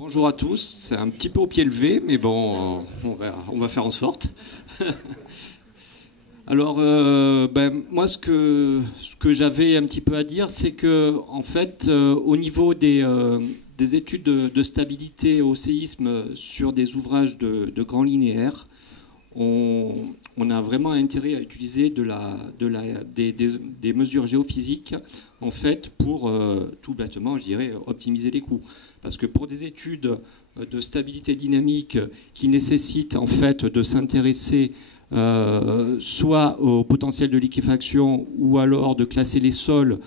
Bonjour à tous, c'est un petit peu au pied levé, mais bon, on va faire en sorte. Alors, moi, ce que j'avais un petit peu à dire, c'est que, en fait, au niveau des études de stabilité au séisme sur des ouvrages de grands linéaires, on a vraiment intérêt à utiliser des mesures géophysiques, en fait, pour, tout bêtement, je dirais, optimiser les coûts. Parce que pour des études de stabilité dynamique qui nécessitent, en fait, de s'intéresser soit au potentiel de liquéfaction ou alors de classer les sols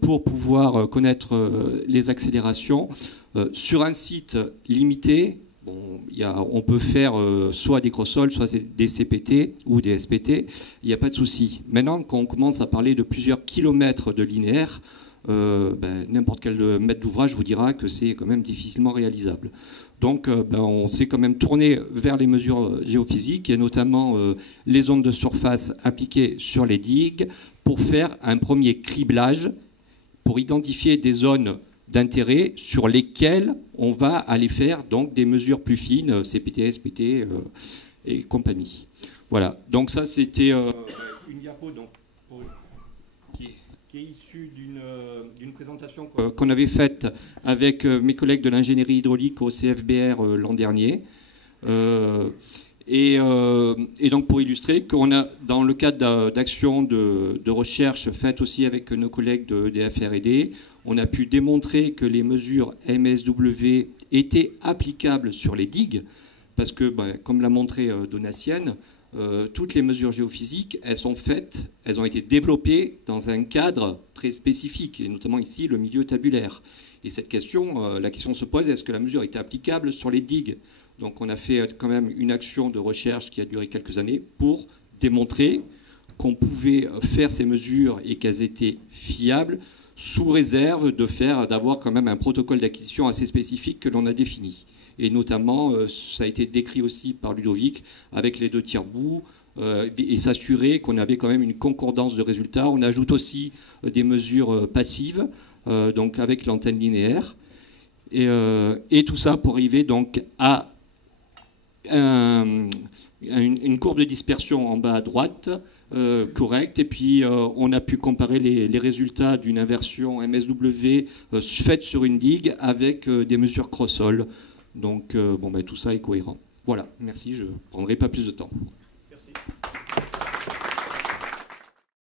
pour pouvoir connaître les accélérations. Sur un site limité, bon, on peut faire soit des gros-sols, soit des CPT ou des SPT, il n'y a pas de souci. Maintenant, quand on commence à parler de plusieurs kilomètres de linéaire, n'importe quel maître d'ouvrage vous dira que c'est quand même difficilement réalisable. Donc on s'est quand même tourné vers les mesures géophysiques et notamment les ondes de surface appliquées sur les digues pour faire un premier criblage, pour identifier des zones d'intérêt sur lesquelles on va aller faire donc des mesures plus fines, CPT, SPT et compagnie. Voilà, donc ça c'était une diapo donc, qui est issue d'une présentation qu'on avait faite avec mes collègues de l'ingénierie hydraulique au CFBR l'an dernier. Et donc pour illustrer qu'on a, dans le cadre d'actions de recherche faites aussi avec nos collègues des FR&D, on a pu démontrer que les mesures MSW étaient applicables sur les digues, parce que, comme l'a montré Donatienne, toutes les mesures géophysiques, elles ont été développées dans un cadre très spécifique, et notamment ici le milieu tabulaire. Et cette question, la question se pose, est-ce que la mesure était applicable sur les digues? Donc on a fait quand même une action de recherche qui a duré quelques années pour démontrer qu'on pouvait faire ces mesures et qu'elles étaient fiables, sous réserve d'avoir quand même un protocole d'acquisition assez spécifique que l'on a défini. Et notamment, ça a été décrit aussi par Ludovic, avec les deux tiers-bouts, et s'assurer qu'on avait quand même une concordance de résultats. On ajoute aussi des mesures passives, donc avec l'antenne linéaire, et tout ça pour arriver donc à une courbe de dispersion en bas à droite, correcte, et puis on a pu comparer les résultats d'une inversion MSW faite sur une digue avec des mesures cross-sol. Donc tout ça est cohérent. Voilà, merci, je ne prendrai pas plus de temps.